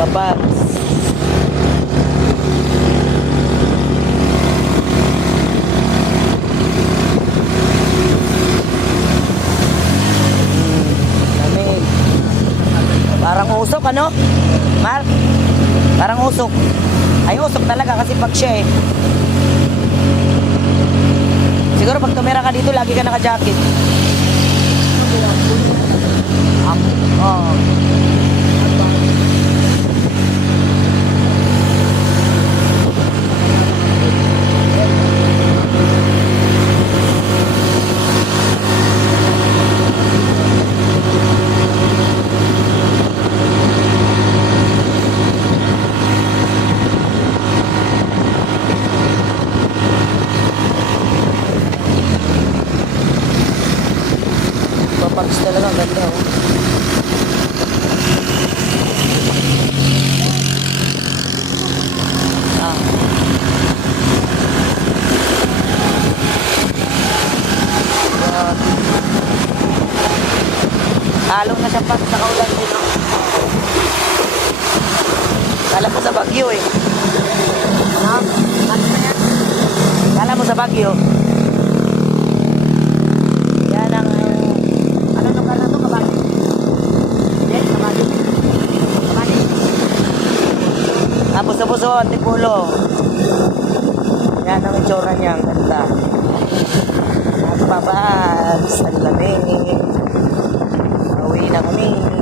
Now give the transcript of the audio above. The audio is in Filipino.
Papags. Lamig. Parang usok, ano? Mark? Parang usok. Ay, usok talaga kasi pag siya eh. Siguro pag tumira ka dito, lagi ka naka-jacket. Oh. Papags talaga, ang ganda oh. Ah. Halo na siya pag nakaulan dito. Kala mo sa Bagyo eh. Ano? Ano na yan? Kala mo sa Bagyo. Yan ang ano lugar na ito? Kabali? Hindi, Kabali. Kabali. Puso-puso, Antipulo. Yan ang itsura niya. Ang ganda. Nagpapags. Ang lamig. Uwi na kami.